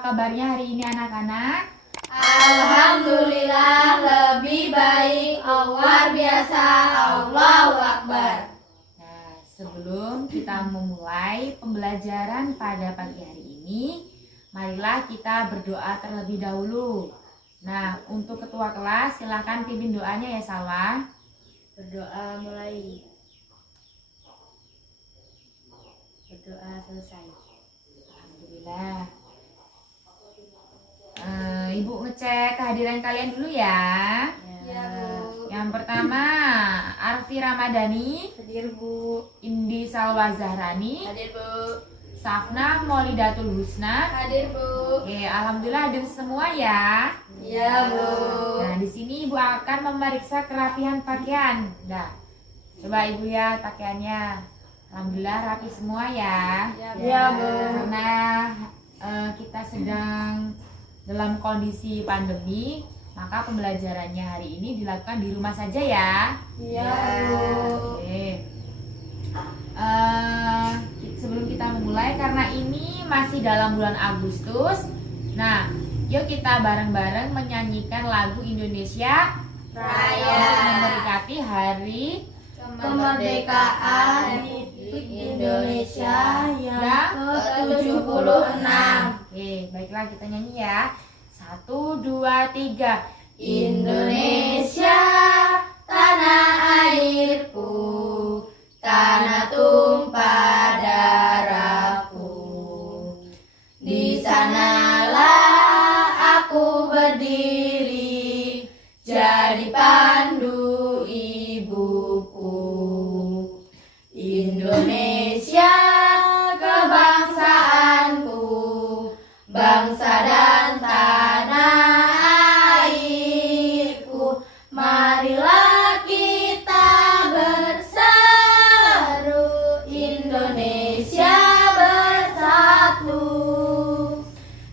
kabarnya hari ini anak-anak? Alhamdulillah lebih baik, luar biasa, Allahu Akbar. Nah, sebelum kita memulai pembelajaran pada pagi hari ini, marilah kita berdoa terlebih dahulu. Nah, untuk ketua kelas silakan pimpin doanya ya Salwa. Berdoa mulai. Berdoa selesai. Alhamdulillah. Ibu ngecek kehadiran kalian dulu ya. Ya, Bu. Yang pertama, Arfi Ramadhani, Hadir, Bu. Indi Salwa Zahrani, Hadir, Bu. Safna Maulidatul Husna. Hadir, Bu. Oke, alhamdulillah hadir semua ya. Ya, Bu. Nah, di sini Ibu akan memeriksa kerapihan pakaian. Nah, coba Ibu lihat pakaiannya. Alhamdulillah rapi semua ya. Ya, Bu. Karena kita sedang dalam kondisi pandemi, maka pembelajarannya hari ini dilakukan di rumah saja ya. Ya, Bu. Oke. Sebelum kita memulai, karena ini masih dalam bulan Agustus, nah, yuk kita bareng-bareng menyanyikan lagu Indonesia Raya. untuk memperingati hari Kemerdekaan Indonesia yang ke-76. Oke, baiklah kita nyanyi ya. 1, 2, 3. Indonesia, tanah airku, tanah tumpah darahku. Di sanalah aku berdiri, jadi pandu ibuku. Indonesia, kebangsaanku, bangsa dan tanah airku. Marilah kita berseru, Indonesia bersatu.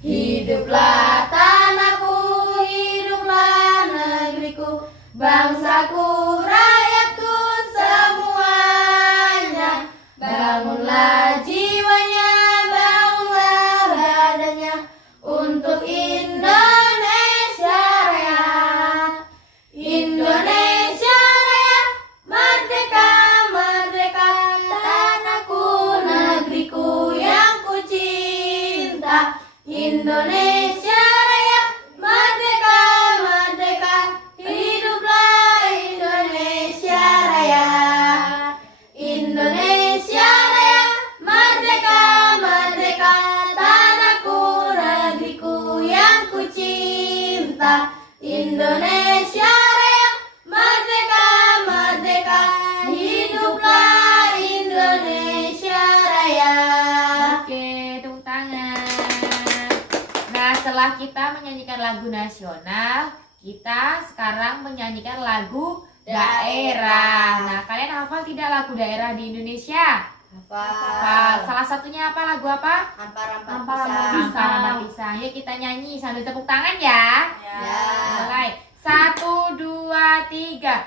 Hiduplah tanahku, hiduplah negeriku, bangsaku, rakyatku semuanya. Bangunlah jiwanya, bangunlah badannya untuk Indonesia Raya. Indonesia Raya, merdeka, merdeka, tanahku, negeriku yang ku cinta. Indonesia Raya, merdeka, merdeka, hiduplah Indonesia Raya. Indonesia Raya, merdeka, merdeka, tanahku, negeriku yang ku cinta. Indonesia Raya, merdeka, merdeka, hiduplah Indonesia Raya. Oke, tepuk tangan. Nah, setelah kita menyanyikan lagu nasional, kita sekarang menyanyikan lagu daerah. Nah, kalian hafal tidak lagu daerah di Indonesia? Hafal. Salah satunya apa? Lagu apa? Ampar-ampar Ampar-ampar pisang. Yuk kita nyanyi sambil tepuk tangan ya. Ya. Mulai. 1, 2, 3.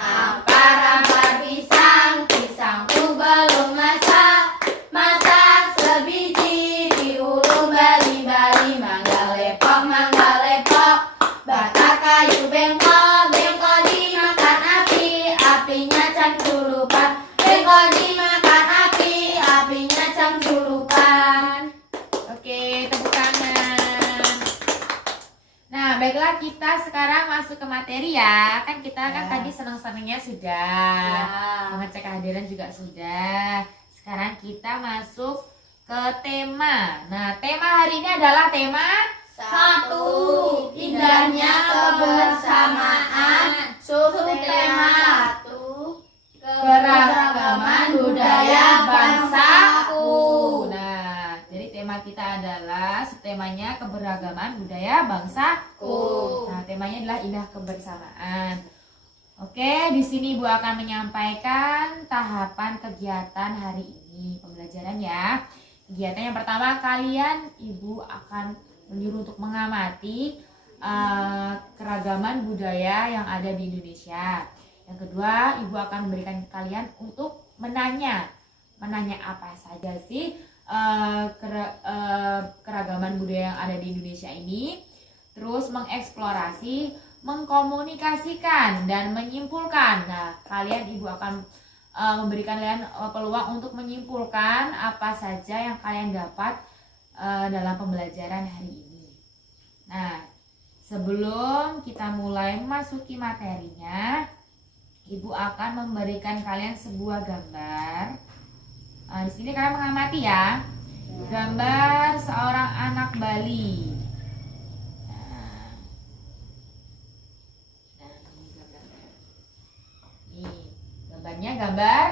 Ampar-ampar pisang, pisangku belum masak. Masak sebiji diulung bali-bali. Mangga lepok, mangga lepok. Bakar kayu bengkok, bengkok dimakan api. Apinya cangkulupan. Bengkok dimakan api. Apinya cangkulupan. Oke, tepuk tangan. Nah, baiklah kita sekarang masuk ke materi ya. Kan kita kan tadi senang-senangnya sudah. Mengecek kehadiran juga sudah. Sekarang kita masuk ke tema. Nah, tema hari ini adalah tema Satu, indahnya kebersamaan. Subtema 1, keragaman budaya bangsaku. Nah, jadi tema kita adalah temanya keberagaman budaya bangsaku. Nah, temanya adalah indah kebersamaan. Oke, di sini Ibu akan menyampaikan tahapan kegiatan hari ini, pembelajaran ya. Kegiatan yang pertama, kalian Ibu akan menyuruh untuk mengamati keragaman budaya yang ada di Indonesia. Yang kedua, Ibu akan memberikan kalian untuk menanya apa saja sih keragaman budaya yang ada di Indonesia ini, terus mengeksplorasi, mengkomunikasikan dan menyimpulkan. Nah, ibu akan memberikan kalian peluang untuk menyimpulkan apa saja yang kalian dapat dalam pembelajaran hari ini. Nah, sebelum kita mulai memasuki materinya, ibu akan memberikan kalian sebuah gambar. Di sini kalian mengamati ya, gambar seorang anak Bali. Gambarnya gambar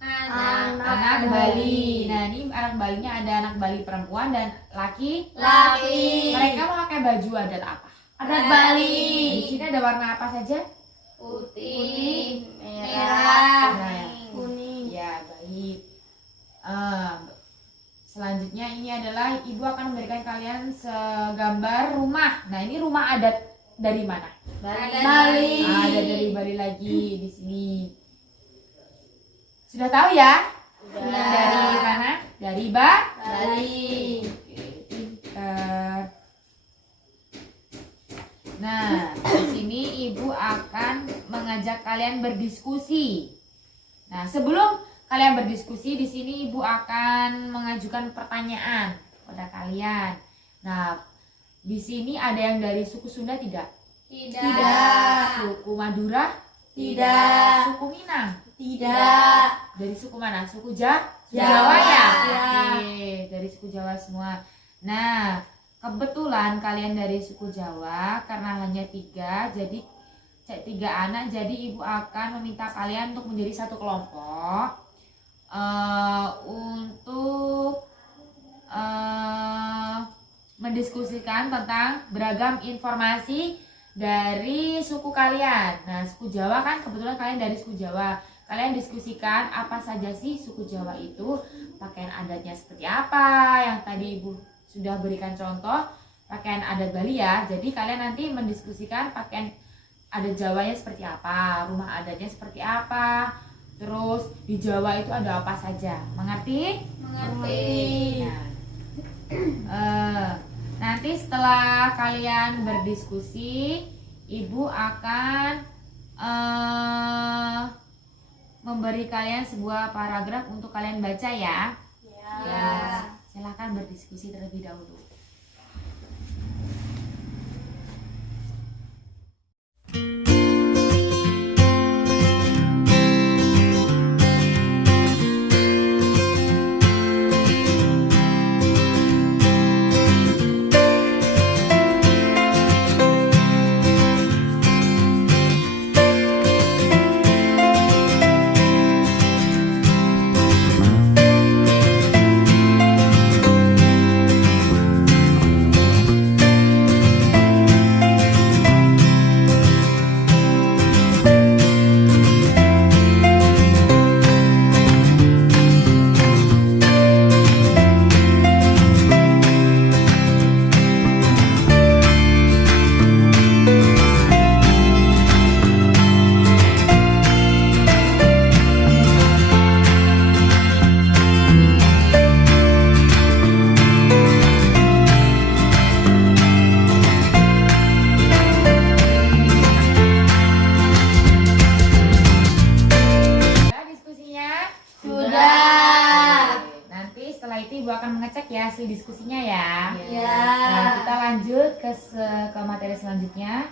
anak Bali. Nah, ini anak Balinya ada anak Bali perempuan dan laki. Mereka memakai baju adat apa? Adat Bali. Di sini ada warna apa saja? Putih, merah, kuning. Ya, baik. Selanjutnya ini adalah ibu akan memberikan kalian segambar rumah. Nah, ini rumah adat dari mana? Bali. Ada dari Bali lagi di sini. Sudah tahu ya? Sudah. Dari mana? Dari Bali. Oke, pintar. Nah, di sini ibu akan mengajak kalian berdiskusi. Nah, sebelum kalian berdiskusi, di sini ibu akan mengajukan pertanyaan kepada kalian. Nah, di sini ada yang dari suku Sunda tidak? Tidak. Suku Madura? Tidak. Suku Minang? Tidak. Dari suku mana? Suku Jawa Jawa. ya? Ya. Oke, dari suku Jawa semua. Nah, kebetulan kalian dari suku Jawa, karena hanya 3, jadi 3 anak, jadi ibu akan meminta kalian untuk menjadi satu kelompok untuk mendiskusikan tentang beragam informasi dari suku kalian. Nah, suku Jawa kan kebetulan kalian dari suku Jawa. Kalian diskusikan apa saja sih suku Jawa itu, pakaian adatnya seperti apa, yang tadi ibu sudah berikan contoh pakaian adat Bali ya. Jadi kalian nanti mendiskusikan pakaian adat Jawanya seperti apa, rumah adatnya seperti apa, terus di Jawa itu ada apa saja. Mengerti? Mengerti. Nah, nanti setelah kalian berdiskusi, ibu akan memberi kalian sebuah paragraf untuk kalian baca ya. Ya. Silahkan berdiskusi terlebih dahulu. Ya hasil diskusinya ya. Ya. Nah, kita lanjut ke materi selanjutnya.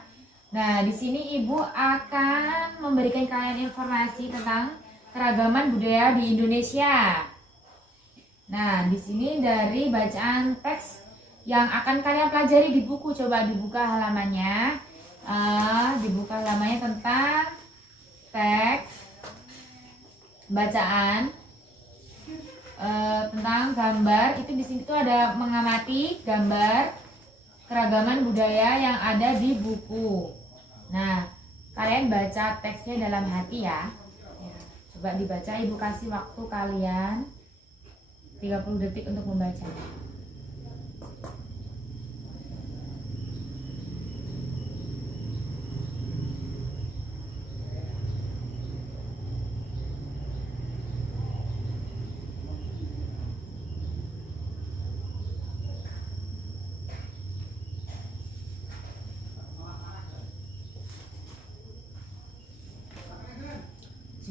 Nah, di sini ibu akan memberikan kalian informasi tentang keragaman budaya di Indonesia. Nah, di sini dari bacaan teks yang akan kalian pelajari di buku, coba dibuka halamannya. Dibuka halamannya tentang teks bacaan. Tentang gambar itu di sini tuh ada mengamati gambar keragaman budaya yang ada di buku. Nah, kalian baca teksnya dalam hati ya. Coba dibaca, ibu kasih waktu kalian 30 detik untuk membaca.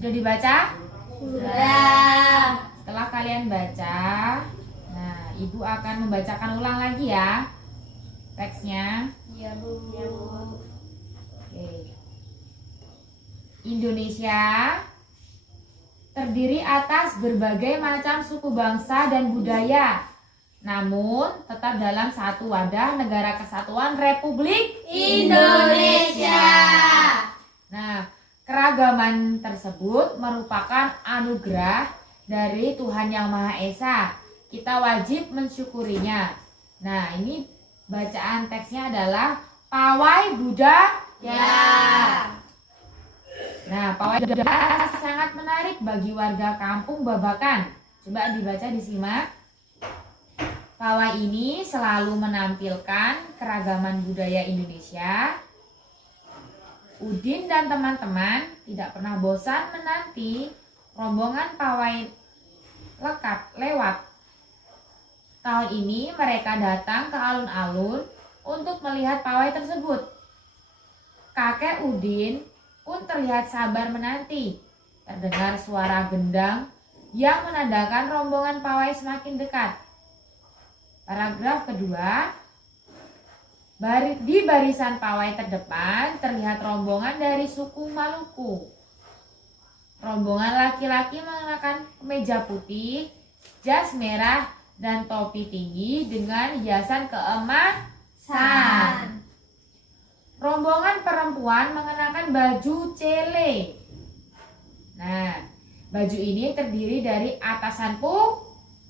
Sudah dibaca? Sudah. Setelah kalian baca, nah Ibu akan membacakan ulang lagi ya teksnya. Iya, Bu. Oke. Indonesia terdiri atas berbagai macam suku bangsa dan budaya, namun tetap dalam satu wadah Negara Kesatuan Republik Indonesia. Nah, keragaman tersebut merupakan anugerah dari Tuhan Yang Maha Esa. Kita wajib mensyukurinya. Nah, ini bacaan teksnya adalah Pawai Budaya. Nah, pawai budaya sangat menarik bagi warga kampung Babakan. Coba dibaca, disimak. Pawai ini selalu menampilkan keragaman budaya Indonesia. Udin dan teman-teman tidak pernah bosan menanti rombongan pawai lewat. Tahun ini mereka datang ke alun-alun untuk melihat pawai tersebut. Kakek Udin pun terlihat sabar menanti. Terdengar suara gendang yang menandakan rombongan pawai semakin dekat. Paragraf kedua. Di barisan pawai terdepan terlihat rombongan dari suku Maluku. Rombongan laki-laki mengenakan kemeja putih, jas merah, dan topi tinggi dengan hiasan keemasan. Rombongan perempuan mengenakan baju cele. Nah, baju ini terdiri dari atasan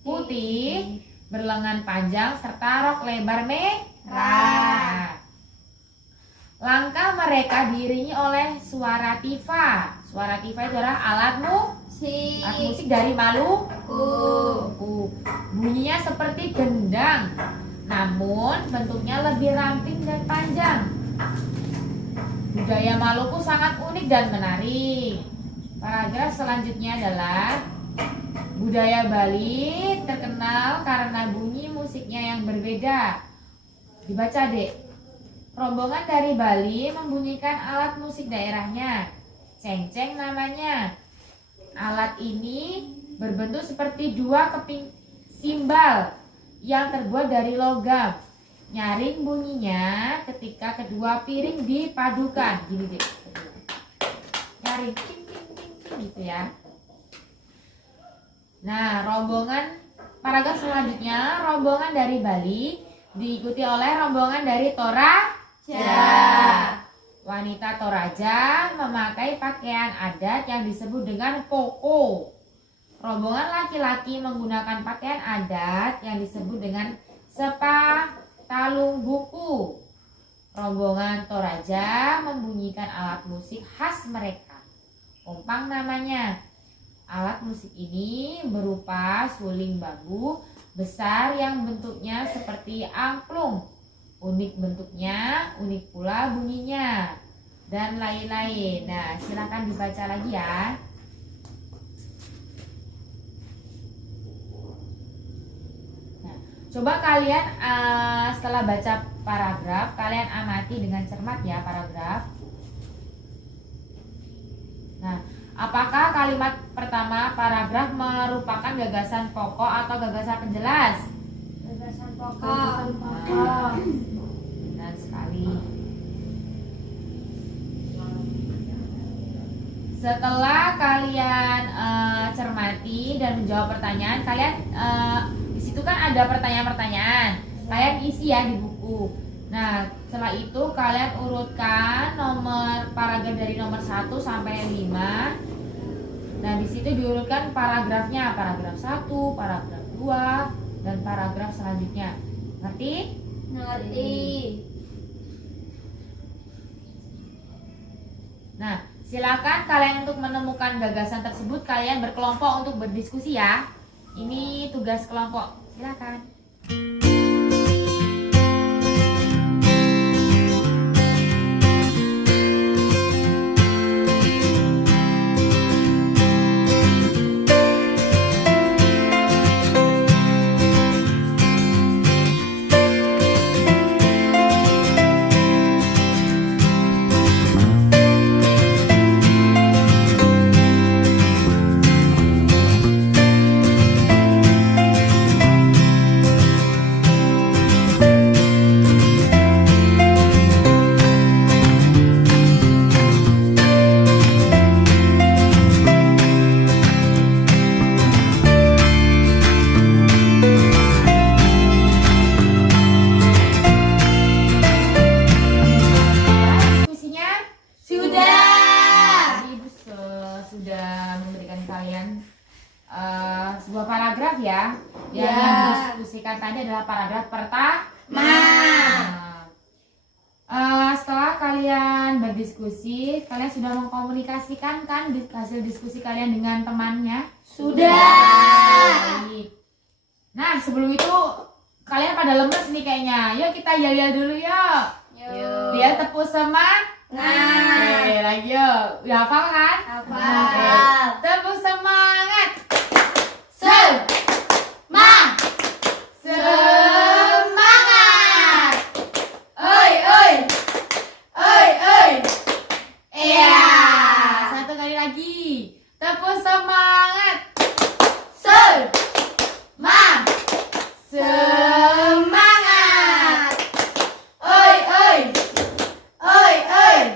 putih, berlengan panjang, serta rok lebar merah. Langkah mereka diiringi oleh suara tifa. Suara tifa itu adalah alat musik dari Maluku. Bunyinya seperti gendang, namun bentuknya lebih ramping dan panjang. Budaya Maluku sangat unik dan menarik. Paragraf selanjutnya adalah budaya Bali terkenal karena bunyi musiknya yang berbeda. Dibaca, Dek. Rombongan dari Bali membunyikan alat musik daerahnya. Cengceng namanya. Alat ini berbentuk seperti dua keping simbal yang terbuat dari logam. Nyaring bunyinya ketika kedua piring dipadukan. Gini deh. Nyaring ting ting ting ting gitu ya. Nah, paragraf selanjutnya, rombongan dari Bali diikuti oleh rombongan dari Toraja. Wanita Toraja memakai pakaian adat yang disebut dengan koko. Rombongan laki-laki menggunakan pakaian adat yang disebut dengan sepatalung buku. Rombongan Toraja membunyikan alat musik khas mereka. Ompang namanya. Alat musik ini berupa suling bambu besar yang bentuknya seperti angklung. Unik bentuknya, unik pula bunyinya, dan lain-lain. Nah, silakan dibaca lagi ya. Nah, coba kalian setelah baca paragraf, kalian amati dengan cermat ya paragraf. Nah, apakah kalimat pertama paragraf merupakan gagasan pokok atau gagasan penjelas? Gagasan pokok. Benar sekali. Setelah kalian cermati dan menjawab pertanyaan, kalian di situ kan ada pertanyaan-pertanyaan. Kalian isi ya di buku. Nah, setelah itu kalian urutkan nomor paragraf dari nomor 1 sampai 5. Nah, di situ diurutkan paragrafnya, paragraf 1, paragraf 2, dan paragraf selanjutnya. Ngerti? Ngerti. Nah, silakan kalian untuk menemukan gagasan tersebut, kalian berkelompok untuk berdiskusi ya. Ini tugas kelompok. Silakan. Yang didiskusikan tadi adalah paragraf pertama. Setelah kalian berdiskusi, kalian sudah mengkomunikasikan kan hasil diskusi kalian dengan temannya? Sudah. Baik. Nah, sebelum itu kalian pada lemes nih kayaknya. Yuk kita yel-yel dulu yuk. Yuk. Biar tepuk semangat. Oke, lagi yuk. Udah hafal kan? Hafal. Oke. Tepuk semangat. Semangat. Oi, oi. Oi, oi. Iya. Satu kali lagi. Tepuk semangat. Semangat. Oi, oi. Oi, oi.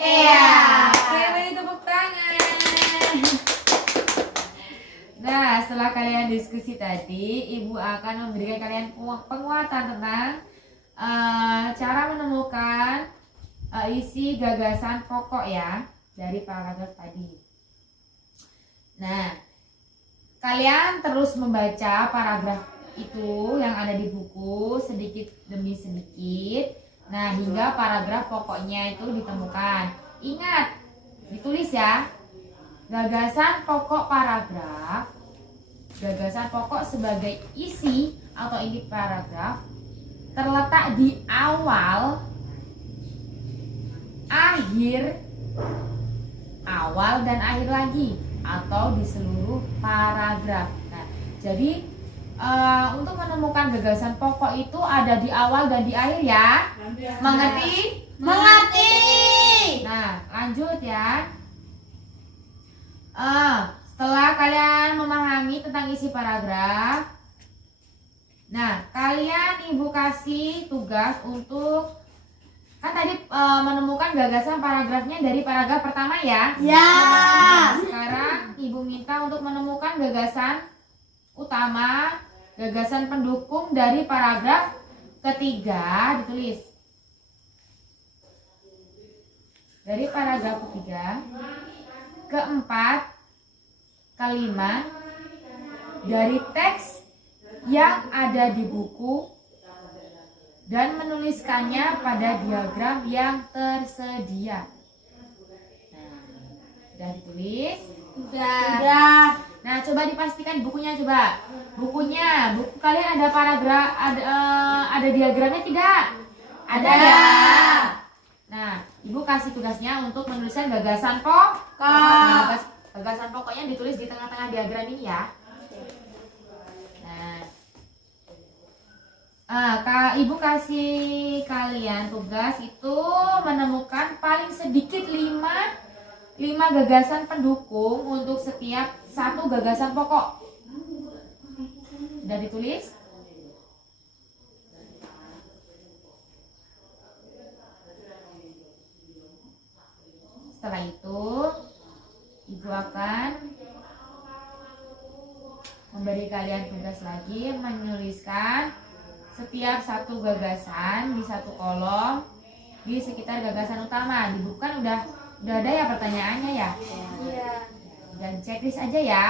Iya. Oke, beri tepuk tangan. Nah, setelah kalian diskusi tadi, Ibu akan memberikan kalian penguatan tentang cara menemukan isi gagasan pokok ya dari paragraf tadi. Nah, kalian terus membaca paragraf itu yang ada di buku sedikit demi sedikit. Nah, hingga paragraf pokoknya itu ditemukan. Ingat, ditulis ya. Gagasan pokok paragraf. Gagasan pokok sebagai isi atau inti paragraf terletak di awal, akhir, awal dan akhir lagi atau di seluruh paragraf. Nah, jadi untuk menemukan gagasan pokok itu ada di awal dan di akhir ya. Mengerti? Mengerti. Nah, lanjut ya. Setelah kalian memahami tentang isi paragraf, nah kalian Ibu kasih tugas untuk kan tadi menemukan gagasan paragrafnya dari paragraf pertama ya. Ya. Nah, sekarang Ibu minta untuk menemukan gagasan utama, gagasan pendukung dari paragraf ketiga, ditulis. Dari paragraf ketiga, keempat, kelima, dari teks yang ada di buku dan menuliskannya pada diagram yang tersedia. Nah, sudah ditulis? Sudah. Nah, coba dipastikan bukunya coba. Buku kalian ada paragraf, ada diagramnya tidak? Ada. Ya. Nah, Ibu kasih tugasnya untuk menuliskan gagasan pokok. Nah, gagasan pokoknya ditulis di tengah-tengah diagram ini ya. Ibu kasih kalian tugas itu menemukan paling sedikit 5 gagasan pendukung untuk setiap satu gagasan pokok. Sudah ditulis? Setelah itu Ibu akan memberi kalian tugas lagi menuliskan setiap satu gagasan di satu kolom di sekitar gagasan utama. Di buku kan udah ada ya pertanyaannya ya. Iya. Dan checklist aja ya.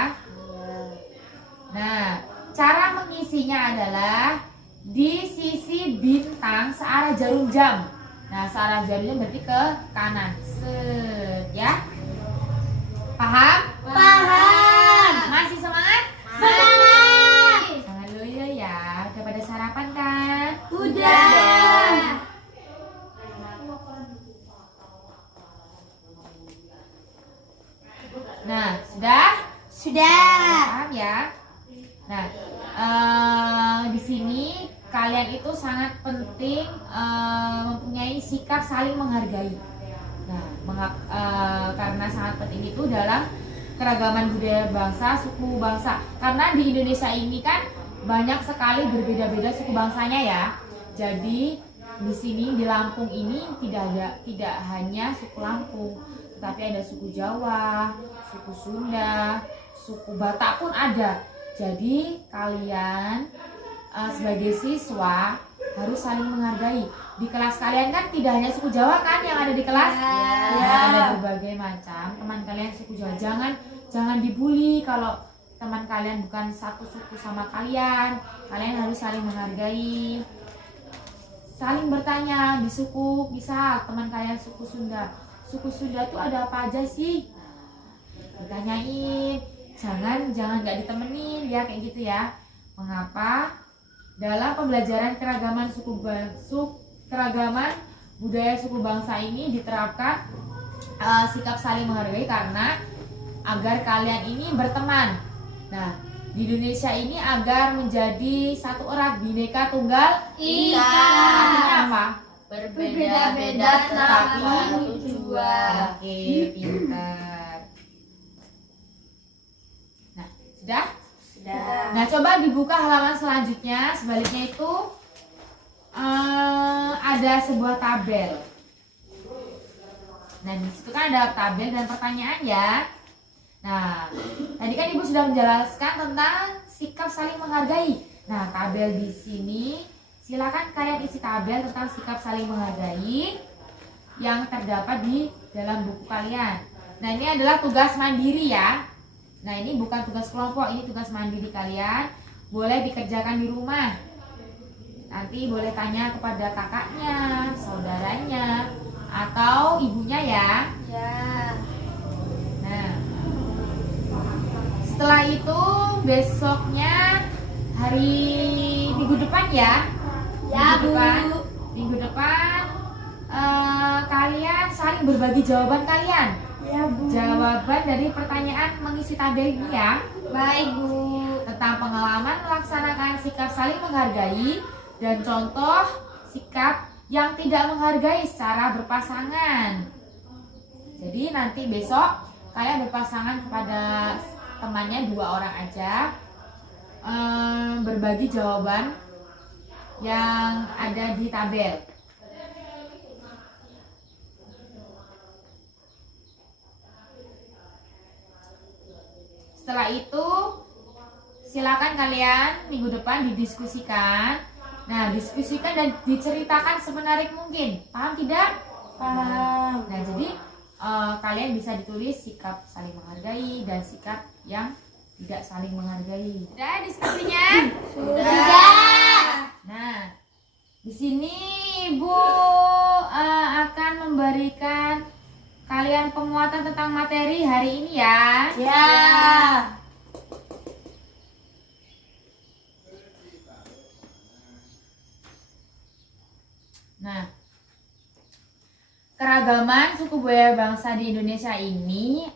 Nah, cara mengisinya adalah di sisi bintang searah jarum jam. Nah, searah jarumnya berarti ke kanan. Set ya. Paham? Paham. Masih semangat? Semangat. Jangan dulu ya. Udah pada sarapan kan? Udah. Nah, sudah? Sudah. Paham ya? Nah, di sini kalian itu sangat penting mempunyai sikap saling menghargai. Nah, karena sangat penting itu dalam keragaman budaya bangsa, suku bangsa. Karena di Indonesia ini kan banyak sekali berbeda-beda suku bangsanya ya. Jadi di sini di Lampung ini tidak hanya suku Lampung, tetapi ada suku Jawa, suku Sunda, suku Batak pun ada. Jadi kalian sebagai siswa harus saling menghargai. Di kelas kalian kan tidak hanya suku Jawa kan yang ada di kelas? Ya. Ada berbagai macam teman kalian suku Jawa. Jangan dibully kalau teman kalian bukan satu suku sama kalian, kalian harus saling menghargai. Saling bertanya di suku, misal teman kalian suku Sunda. Suku Sunda tuh ada apa aja sih? Ditanyain, jangan nggak ditemenin ya, kayak gitu ya. Mengapa? Dalam pembelajaran keragaman keragaman budaya suku bangsa ini diterapkan sikap saling menghargai karena agar kalian ini berteman. Nah, di Indonesia ini agar menjadi satu erat, Bhinneka Tunggal Ika. Artinya apa? Berbeda-beda tetapi tujuan. Oke, pintar. Nah, sudah? Sudah. Nah, coba dibuka halaman selanjutnya. Sebaliknya itu ada sebuah tabel. Nah, di situ kan ada tabel dan pertanyaan ya. Nah, tadi kan Ibu sudah menjelaskan tentang sikap saling menghargai. Nah, tabel di sini silakan kalian isi tabel tentang sikap saling menghargai yang terdapat di dalam buku kalian. Nah, ini adalah tugas mandiri ya. Nah, ini bukan tugas kelompok, ini tugas mandiri kalian. Boleh dikerjakan di rumah. Nanti boleh tanya kepada kakaknya, saudaranya, atau ibunya ya. Ya. Nah, setelah itu besoknya hari minggu depan ya. Ya, Bu. Minggu depan kalian saling berbagi jawaban kalian. Ya, Bu. Jawaban dari pertanyaan mengisi tabel ini ya. Baik, Bu. Tentang pengalaman melaksanakan sikap saling menghargai dan contoh sikap yang tidak menghargai secara berpasangan. Jadi nanti besok kalian berpasangan kepada temannya 2 orang aja, berbagi jawaban yang ada di tabel. Setelah itu silakan kalian minggu depan didiskusikan. Nah, diskusikan dan diceritakan semenarik mungkin. Paham tidak? Paham. Nah, jadi kalian bisa ditulis sikap saling menghargai dan sikap yang tidak saling menghargai. Sudah diskusinya? Sudah. Nah, di sini Ibu akan memberikan kalian penguatan tentang materi hari ini ya. Ya. Nah, keragaman suku budaya bangsa di Indonesia ini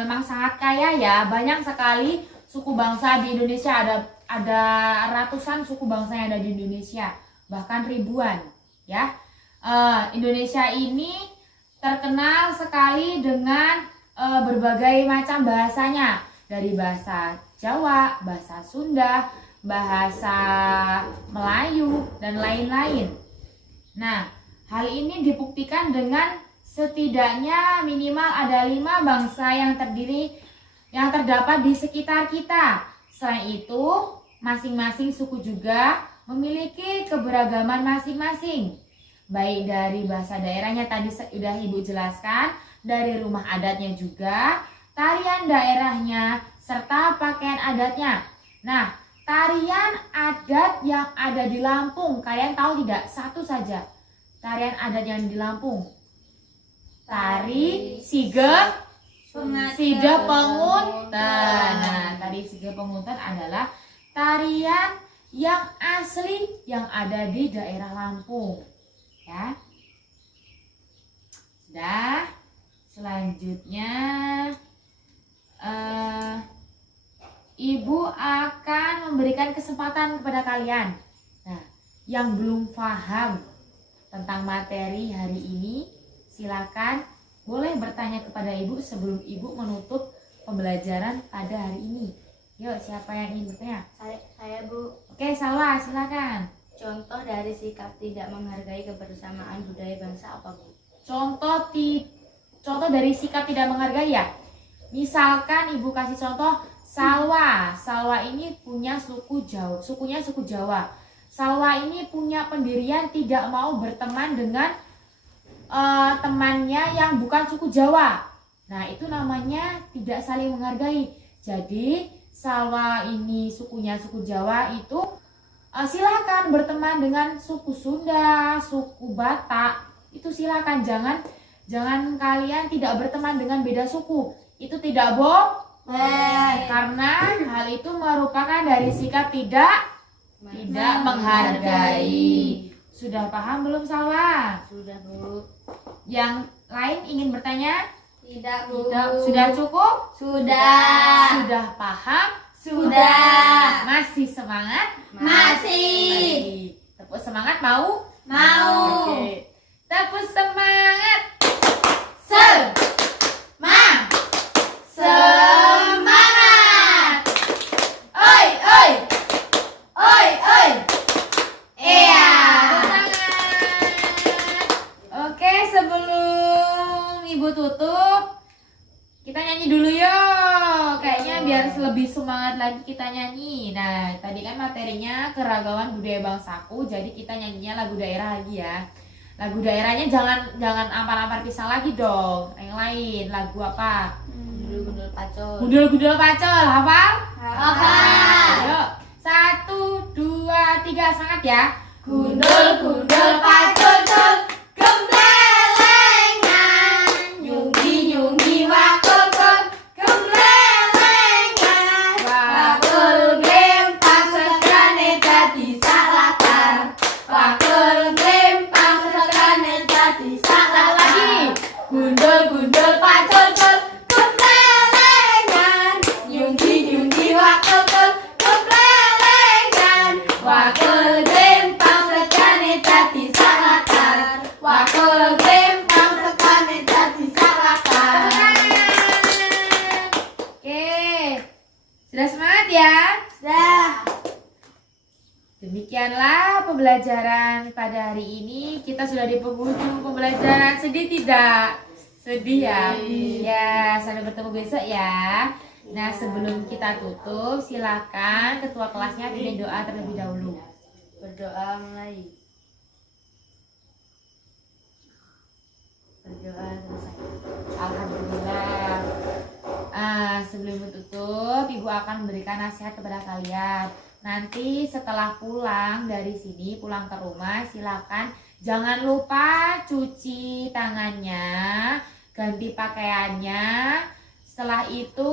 memang sangat kaya ya. Banyak sekali suku bangsa di Indonesia, ada ratusan suku bangsa yang ada di Indonesia, bahkan ribuan ya. Indonesia ini terkenal sekali dengan berbagai macam bahasanya, dari bahasa Jawa, bahasa Sunda, bahasa Melayu dan lain-lain. Nah, hal ini dibuktikan dengan setidaknya minimal ada 5 bangsa yang terdapat di sekitar kita. Selain itu, masing-masing suku juga memiliki keberagaman masing-masing. Baik dari bahasa daerahnya tadi sudah Ibu jelaskan, dari rumah adatnya juga, tarian daerahnya, serta pakaian adatnya. Nah, tarian adat yang ada di Lampung, kalian tahu tidak? Satu saja. Tarian adat yang di Lampung. Tari Sige Penguntan. Nah, tari Sige Penguntan adalah tarian yang asli yang ada di daerah Lampung. Ya. Sudah. Selanjutnya Ibu akan memberikan kesempatan kepada kalian. Nah, yang belum paham tentang materi hari ini, silakan boleh bertanya kepada Ibu sebelum Ibu menutup pembelajaran pada hari ini. Yuk, siapa yang ingin bertanya? Saya, Bu. Oke, Salwa, silakan. Contoh dari sikap tidak menghargai kebersamaan budaya bangsa apa, Bu? Contoh dari sikap tidak menghargai ya. Misalkan Ibu kasih contoh Salwa. Salwa ini punya sukunya suku Jawa. Salwa ini punya pendirian tidak mau berteman dengan temannya yang bukan suku Jawa. Nah, itu namanya tidak saling menghargai. Jadi, Salwa ini sukunya suku Jawa itu silakan berteman dengan suku Sunda, suku Batak. Itu silakan, jangan kalian tidak berteman dengan beda suku. Itu tidak boleh. Karena hal itu merupakan dari sikap tidak menghargai. Sudah paham belum Salwa? Sudah, Bu. Yang lain ingin bertanya? Tidak, Bu. Sudah cukup? Sudah. Sudah paham? Sudah. Masih semangat? Masih. Tepuk semangat mau? Mau. Oke. Tepuk semangat. Semangat. Oi, oi. Oi, oi. Iya. Semangat. Oke, sebelum Ibu tutup, kita nyanyi dulu yuk. Kayaknya biar lebih semangat lagi kita nyanyi. Nah, tadi kan materinya keragaman budaya bangsaku, jadi kita nyanyinya lagu daerah lagi ya. Lagu daerahnya jangan ampar-ampar pisang lagi dong. Yang lain, lagu apa? Gundul-gundul pacul. Gundul-gundul pacul, hafal? Hafal. Yuk, 1, 2, 3, semangat ya. Gundul-gundul pacul cul, gemblelengan. Nyunggi-nyunggi wakul kul, gemblelengan. Wakul gempang sekrane dadi salakar. Wakul gempang sekrane dadi salakar. Lagi. Gundul-gundul pacul cul, gemblelengan. Nyunggi-nyunggi wakul kul, gemblelengan. Wakul gempang sekrane dadi salakar. Wakul gempang sekrane dadi salakar. Oke, sudah semangat ya? Dah. Demikianlah pembelajaran pada hari ini. Kita sudah di penghujung pembelajaran. Sedih tidak? Sedih ya? Ya, sampai bertemu besok ya. Nah, sebelum kita tutup, silakan ketua kelasnya pimpin doa terlebih dahulu. Berdoa mulai. Berdoa selesai. Alhamdulillah. Sebelum tutup, Ibu akan memberikan nasihat kepada kalian. Nanti setelah pulang dari sini, pulang ke rumah, silakan jangan lupa cuci tangannya, ganti pakaiannya. Setelah itu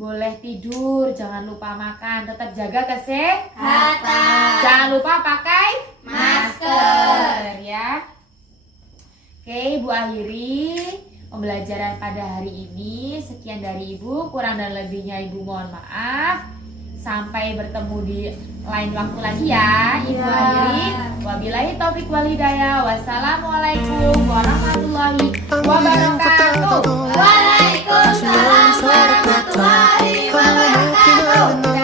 boleh tidur, jangan lupa makan, tetap jaga kesehatan. Jangan lupa pakai masker ya. Oke, Ibu akhiri pembelajaran pada hari ini. Sekian dari Ibu, kurang dan lebihnya Ibu mohon maaf. Sampai bertemu di lain waktu lagi ya. Ibu akhiri. Wabillahi taufik wal hidayah. Wassalamualaikum warahmatullahi wabarakatuh. Waalaikumsalam warahmatullahi wabarakatuh.